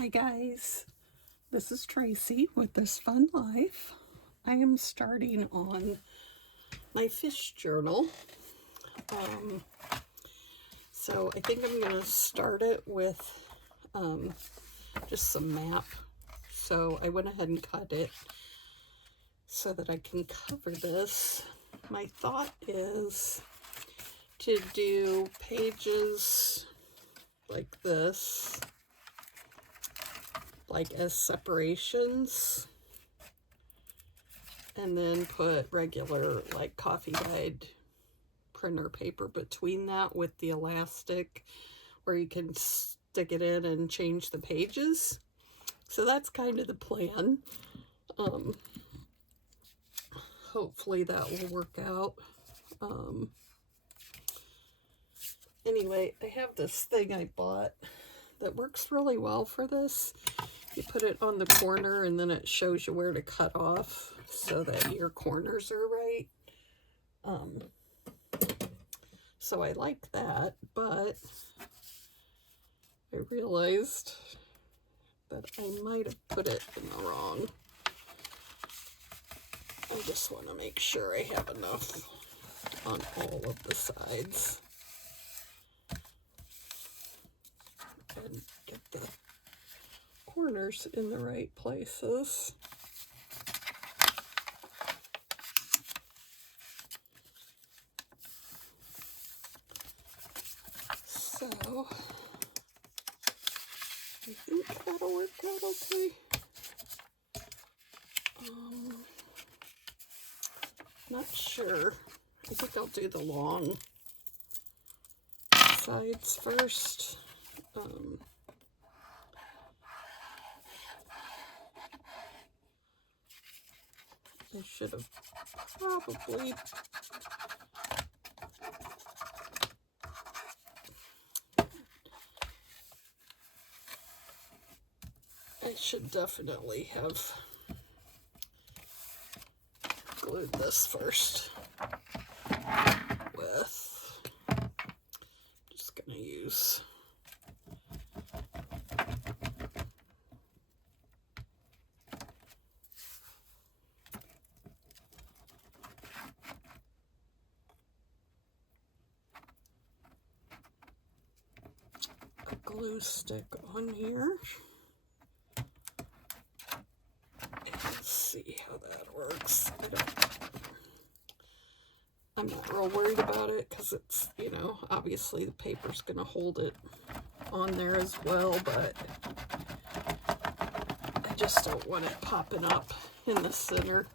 Hi guys, this is Tracy with This Fun Life. I am starting on my fish journal. So I think I'm going to start it with just some map. So I went ahead and cut it so that I can cover this. My thought is to do pages like this, like as separations, and then put regular like coffee dyed printer paper between that with the elastic where you can stick it in and change the pages. So that's kind of the plan. Hopefully that will work out. Anyway, I have this thing I bought that works really well for this. You put it on the corner and then it shows you where to cut off so that your corners are right. So I like that, but I realized that I might have put it in the wrong. I just want to make sure I have enough on all of the sides. And get the corners in the right places. So I think that'll work out okay. Not sure. I think I'll do the long sides first. I should have probably definitely have glued this first with, just gonna use a glue stick on here. Let's see how that works. I'm not real worried about it because it's, you know, obviously the paper's going to hold it on there as well, but I just don't want it popping up in the center.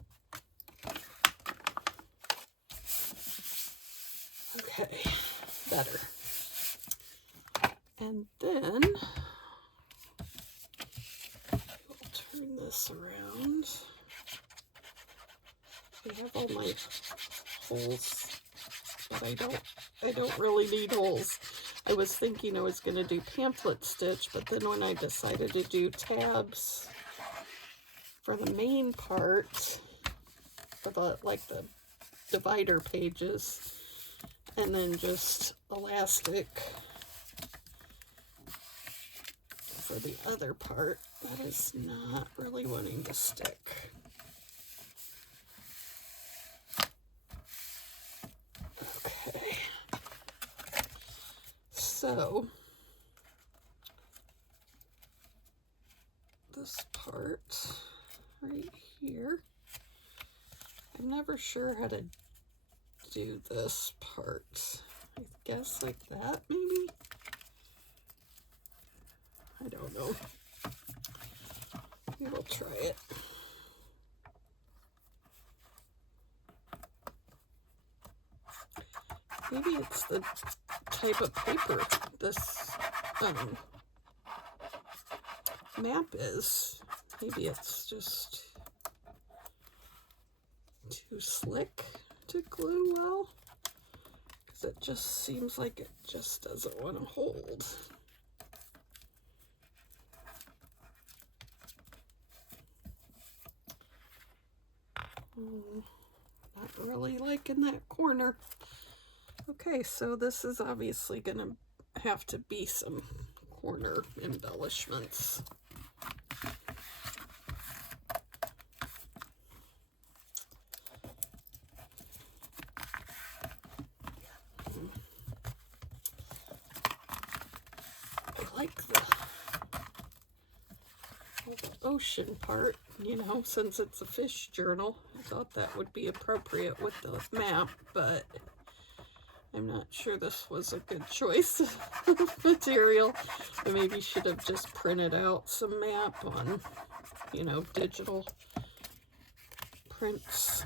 Okay, better. And then I'll turn this around. I have all my holes, but I don't really need holes. I was thinking I was going to do pamphlet stitch, but then when I decided to do tabs for the main part, for the divider pages, and then just elastic for the other part, that is not really wanting to stick. Okay, so this part right here, I'm never sure how to do this part. I guess like that, maybe? I don't know. We will try it. Maybe it's the type of paper this map is. Maybe it's just too slick to glue well, because it just seems like it just doesn't want to hold. Not really liking that corner. Okay, so this is obviously going to have to be some corner embellishments. ocean part, you know, since it's a fish journal. I thought that would be appropriate with the map, but I'm not sure this was a good choice of material. I maybe should have just printed out some map on, you know, digital prints.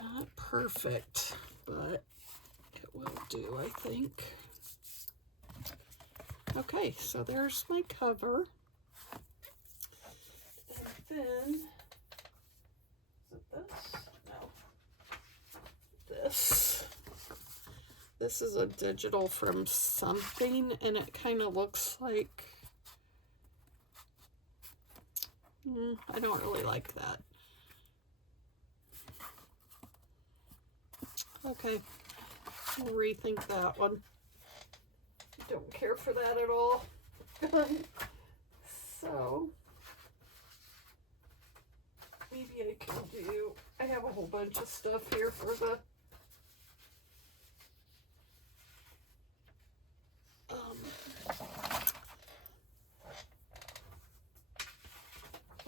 Not perfect, but it will do, I think. Okay, so there's my cover. And then, is it this? No. This. This is a digital from something, and it kind of looks like, I don't really like that. Okay, we'll rethink that one. Don't care for that at all. So, maybe I can do, I have a whole bunch of stuff here for the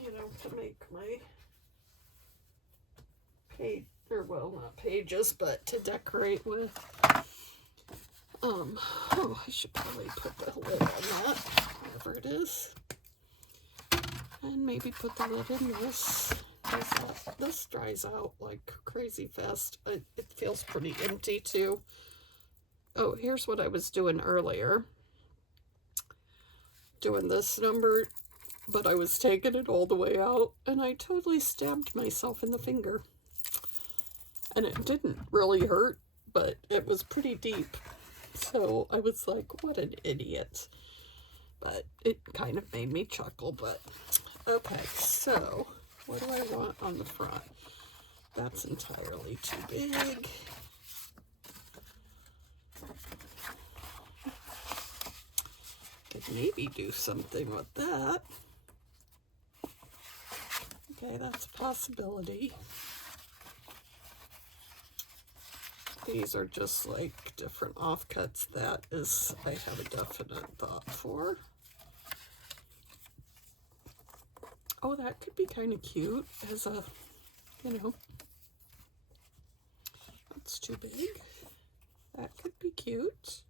you know, to make my page, or well, not pages, but to decorate with. Oh, I should probably put the lid on that, whatever it is. And maybe put the lid in this. This dries out like crazy fast. It feels pretty empty too. Oh, here's what I was doing earlier. Doing this number, but I was taking it all the way out, and I totally stabbed myself in the finger. And it didn't really hurt, but it was pretty deep. So I was like, what an idiot. But it kind of made me chuckle, but okay, so what do I want on the front? That's entirely too big. Could maybe do something with that. Okay, that's a possibility. These are just like different offcuts. That is, I have a definite thought for. Oh, that could be kind of cute as a, you know, that's too big. That could be cute.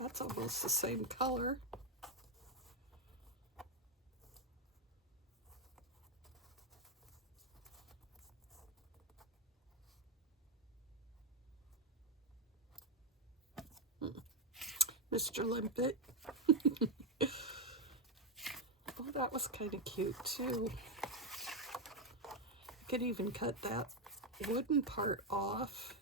That's almost the same color. Mr. Limpet. Oh, that was kind of cute too. I could even cut that wooden part off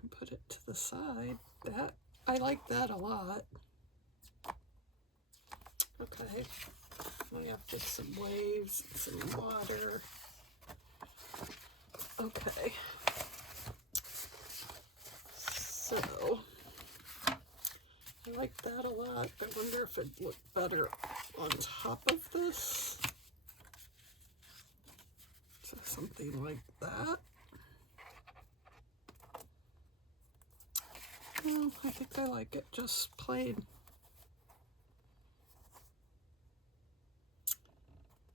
and put it to the side. That, I like that a lot. Okay, we have just some waves and some water. Okay. So, I like that a lot. I wonder if it'd look better on top of this. So something like that. Oh, I think I like it just plain.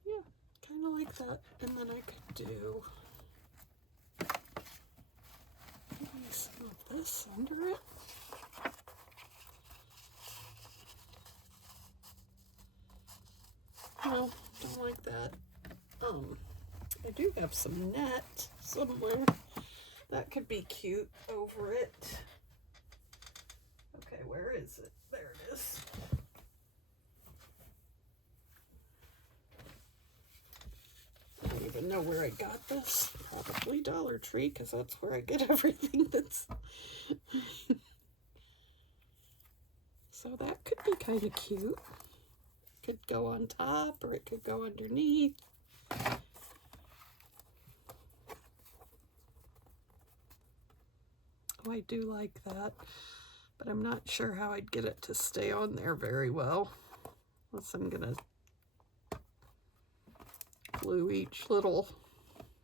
Yeah, kind of like that. And then I could do maybe some of this under it. No, don't like that. I do have some net somewhere. That could be cute over it. Okay, where is it? There it is. I don't even know where I got this. Probably Dollar Tree, because that's where I get everything that's... So that could be kind of cute. could go on top or it could go underneath. Oh, I do like that, but I'm not sure how I'd get it to stay on there very well. Unless I'm gonna glue each little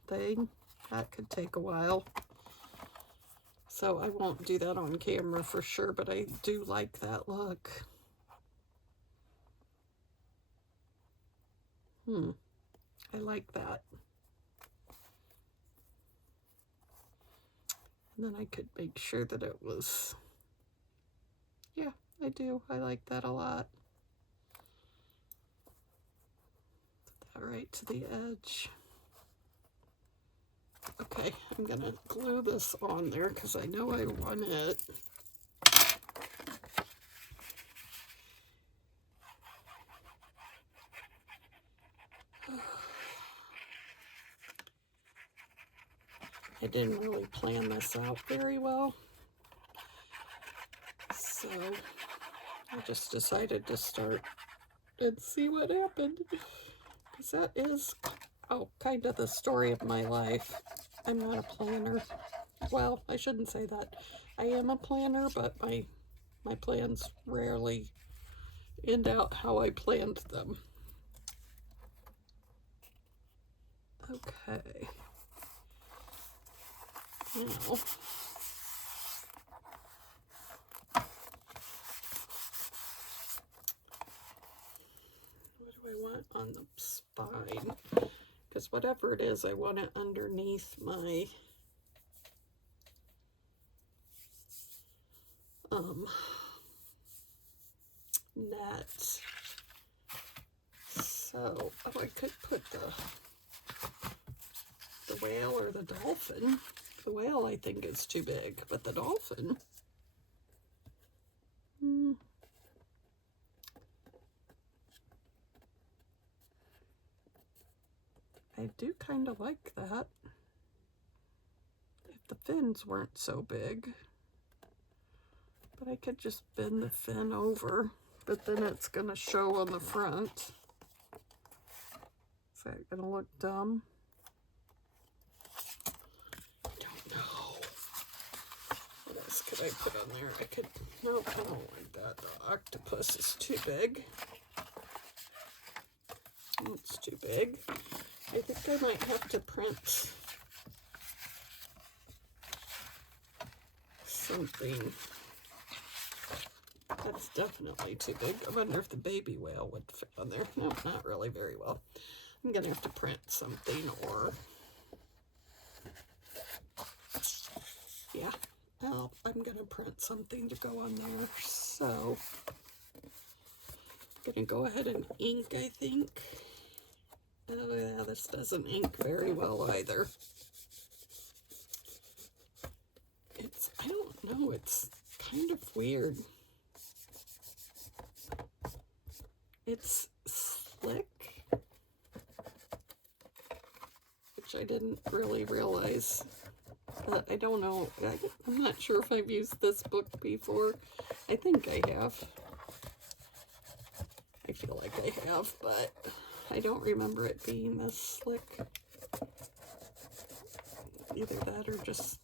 thing. That could take a while. So I won't do that on camera for sure, but I do like that look. I like that. And then I could make sure that it was, yeah, I do. I like that a lot. Put that right to the edge. Okay, I'm gonna glue this on there because I know I want it. I didn't really plan this out very well, so I just decided to start and see what happened, because that is, oh, kind of the story of my life. I'm not a planner. Well, I shouldn't say that. I am a planner, but my plans rarely end out how I planned them. Okay. Now, what do I want on the spine? Because whatever it is, I want it underneath my net. So, oh, I could put the whale or the dolphin. The whale I think is too big, but the dolphin, I do kind of like that. If the fins weren't so big. But I could just bend the fin over, but then it's going to show on the front. Is that going to look dumb? I don't know. What else could I put on there? I could, nope, I don't like that. The octopus is too big. It's too big. I think I might have to print something. That's definitely too big. I wonder if the baby whale would fit on there. No, not really very well. I'm gonna have to print something, or yeah, well, I'm gonna print something to go on there. So I'm gonna go ahead and ink, I think. Oh yeah, this doesn't ink very well either. It's, I don't know, it's kind of weird. It's slick, which I didn't really realize. I don't know. I'm not sure if I've used this book before. I think I have. I feel like I have, but I don't remember it being this slick. Either that or just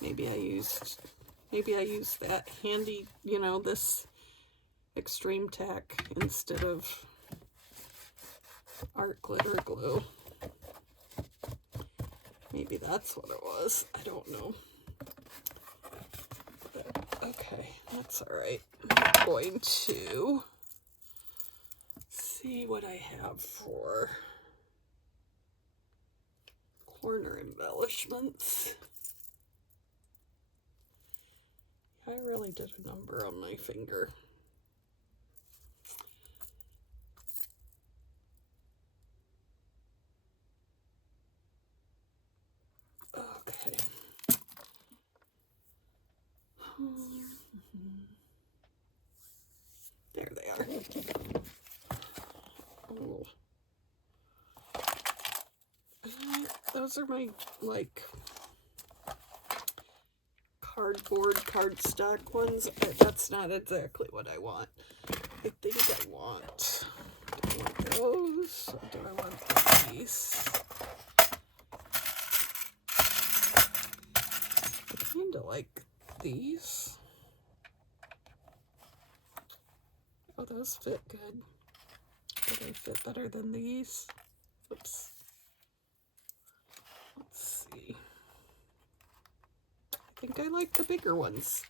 maybe I used that handy, you know, this extreme tack instead of art glitter glue. Maybe that's what it was. I don't know. But, okay, that's all right. I'm going to see what I have for corner embellishments. I really did a number on my finger. Okay. There they are. Oh. Those are my, like, cardboard, cardstock ones. That's not exactly what I want. I think I want nice. I kind of like these. Oh, those fit good. Do they fit better than these? Oops. Let's see. I think I like the bigger ones.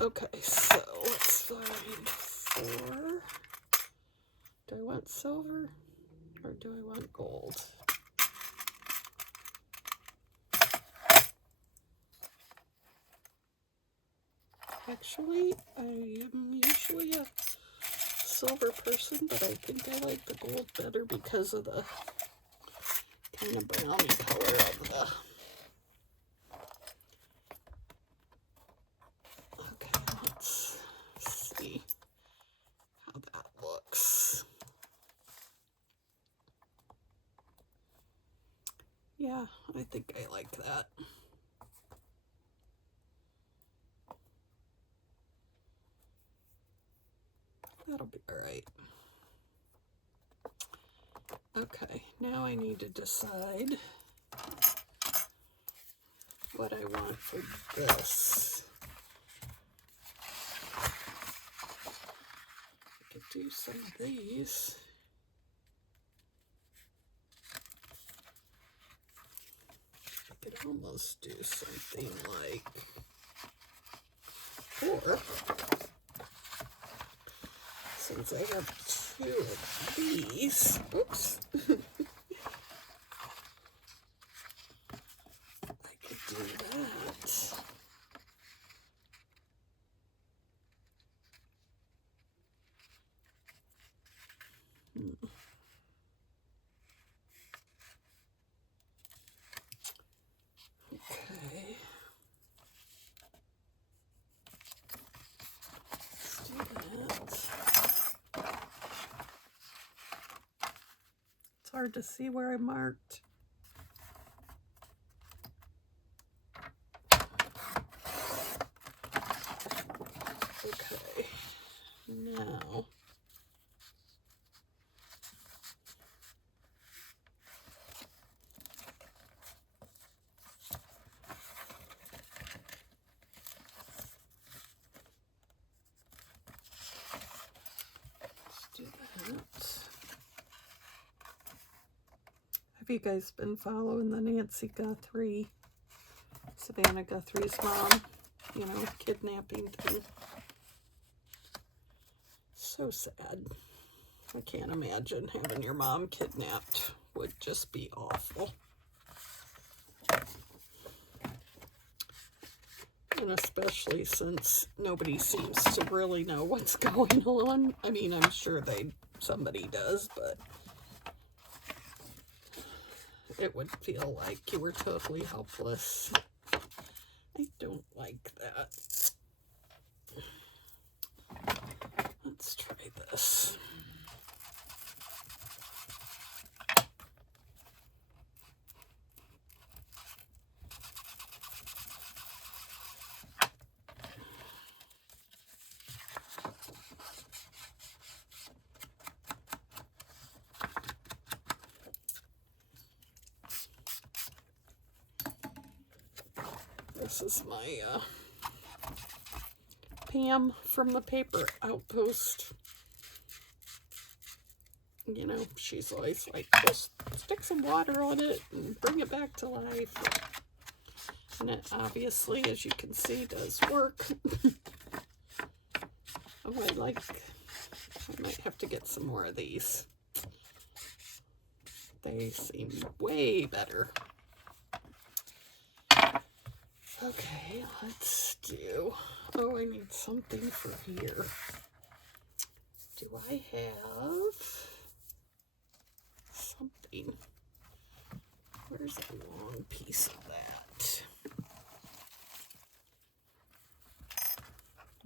Okay, so let's find 4. Do I want silver or do I want gold? Actually, I am usually a silver person, but I think I like the gold better because of the kind of browny color of the... Okay, let's see how that looks. Yeah, I think I like that. That'll be all right. Okay, now I need to decide what I want for this. I could do some of these. I could almost do something like, or since I have 2 of these, oops, I could do that. Okay. Let's do that. It's hard to see where I marked. Okay, now let's do that. Have you guys been following the Nancy Guthrie, Savannah Guthrie's mom, you know, kidnapping thing? So sad. I can't imagine having your mom kidnapped. Would just be awful. And especially since nobody seems to really know what's going on. I mean, I'm sure somebody does, but it would feel like you were totally helpless. I don't like that. Let's try this. This is my Pam from the Paper Outpost. You know, she's always like, just stick some water on it and bring it back to life. And it obviously, as you can see, does work. Oh, I might have to get some more of these. They seem way better. Okay, let's do, oh, I need something for here. Do I have something? Where's a long piece of that?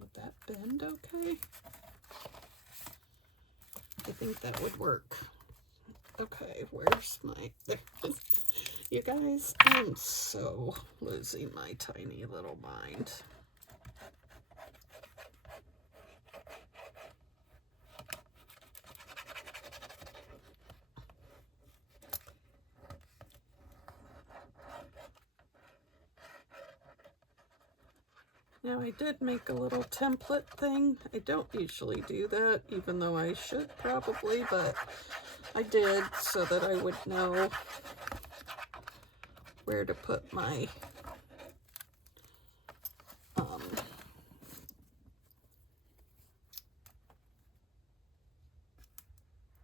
Would that bend okay? I think that would work. Okay, where's my, there. You guys, I'm so losing my tiny little mind. Now I did make a little template thing. I don't usually do that, even though I should probably, but I did so that I would know where to put my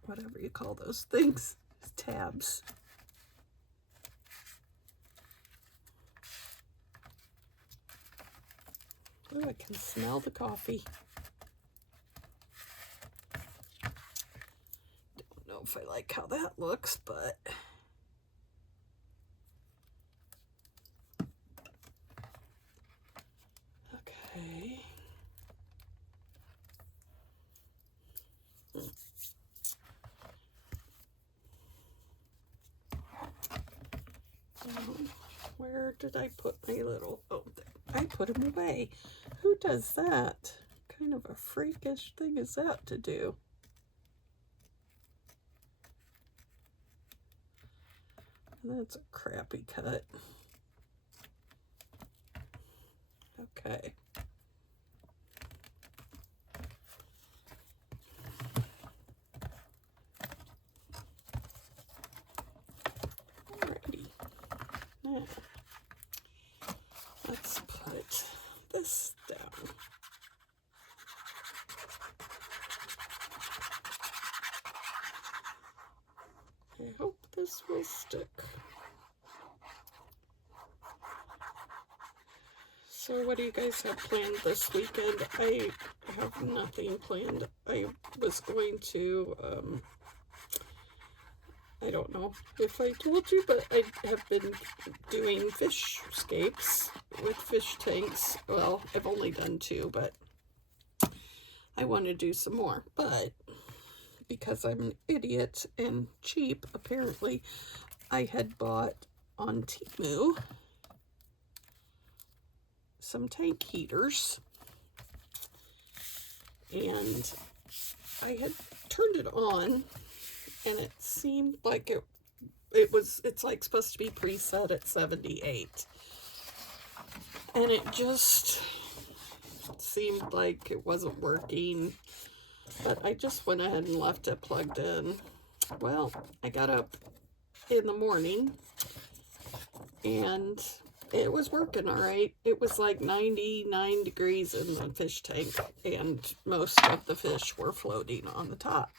whatever you call those things, tabs. Oh, I can smell the coffee. Don't know if I like how that looks, but okay. Where did I put my little, oh, I put them away. Who does that? What kind of a freakish thing is that to do? That's a crappy cut. Okay. Alrighty. Now, let's put this down. I hope this will stick. So what do you guys have planned this weekend? I have nothing planned. I was going to, I don't know if I told you, but I have been doing fish scapes with fish tanks. Well, I've only done 2, but I want to do some more. But because I'm an idiot and cheap, apparently, I had bought on Temu some tank heaters, and I had turned it on, and it seemed like it's like supposed to be preset at 78, and it just seemed like it wasn't working, but I just went ahead and left it plugged in. Well, I got up in the morning and it was working all right. It was like 99 degrees in the fish tank, and most of the fish were floating on the top.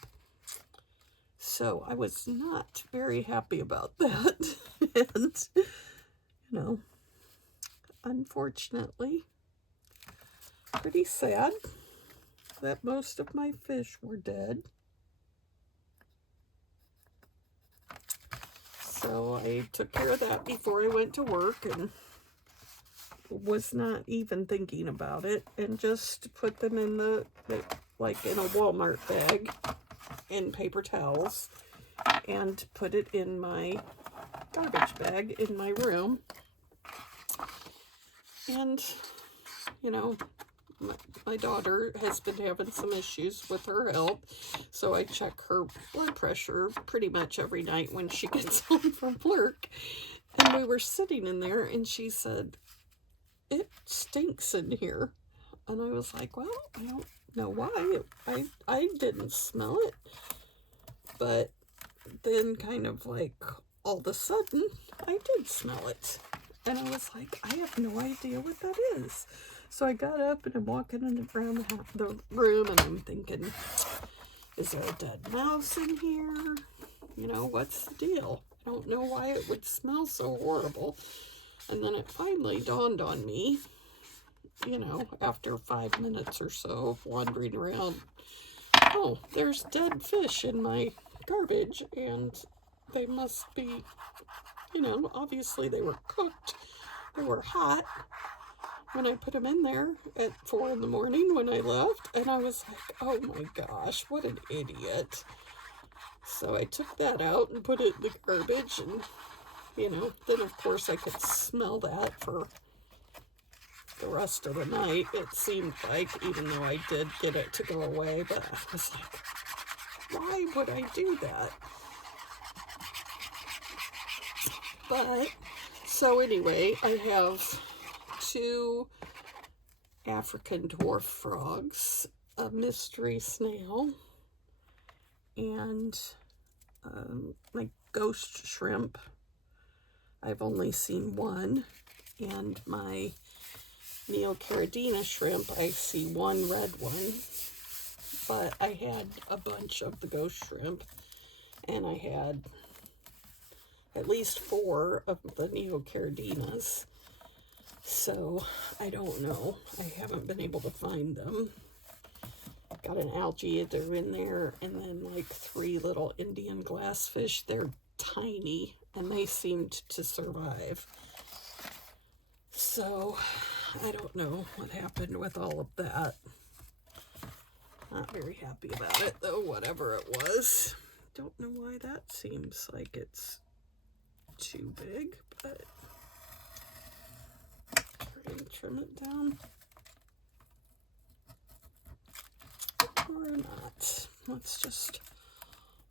So I was not very happy about that. And, you know, unfortunately, pretty sad that most of my fish were dead. So I took care of that before I went to work, and was not even thinking about it, and just put them in like in a Walmart bag in paper towels, and put it in my garbage bag in my room. And, you know, my daughter has been having some issues with her health, so I check her blood pressure pretty much every night when she gets home from work. And we were sitting in there, and she said, "It stinks in here." And I was like, well, I don't know why. I didn't smell it. But then kind of like all of a sudden, I did smell it. And I was like, I have no idea what that is. So I got up and I'm walking around the room, and I'm thinking, is there a dead mouse in here? You know, what's the deal? I don't know why it would smell so horrible. And then it finally dawned on me, you know, after 5 minutes or so of wandering around, oh, there's dead fish in my garbage, and they must be, you know, obviously they were cooked. They were hot when I put them in there at 4 in the morning when I left, and I was like, oh my gosh, what an idiot. So I took that out and put it in the garbage, and, you know, then of course I could smell that for the rest of the night, it seemed like, even though I did get it to go away, but I was like, why would I do that? But, so anyway, I have 2 African dwarf frogs, a mystery snail, and my ghost shrimp. I've only seen one, and my Neocaridina shrimp, I see one red one, but I had a bunch of the ghost shrimp, and I had at least 4 of the Neocaridinas, so I don't know. I haven't been able to find them. Got an alligator in there, and then like 3 little Indian glassfish. They're tiny, and they seemed to survive. So, I don't know what happened with all of that. Not very happy about it, though, whatever it was. Don't know why that seems like it's too big, but try and trim it down. Or not. Let's just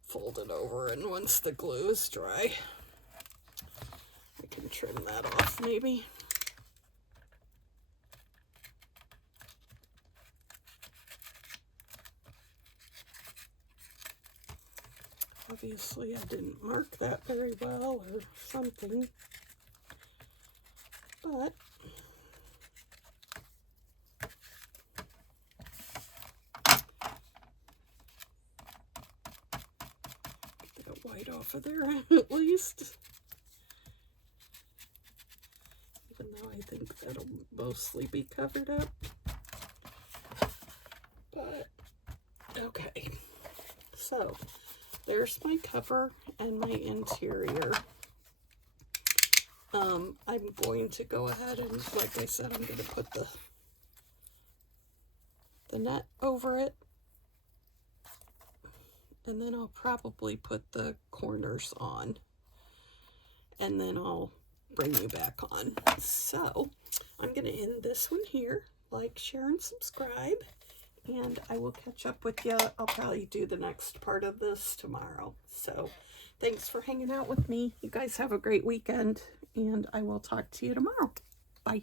fold it over, and once the glue is dry, I can trim that off maybe. Obviously I didn't mark that very well or something, but get that white off of there at least. Even though I think that'll mostly be covered up. But, okay. So, there's my cover and my interior. I'm going to go ahead and, like I said, I'm going to put the net over it. And then I'll probably put the corners on. And then I'll bring you back on. So, I'm going to end this one here. Like, share, and subscribe. And I will catch up with you. I'll probably do the next part of this tomorrow. So, thanks for hanging out with me. You guys have a great weekend. And I will talk to you tomorrow. Bye.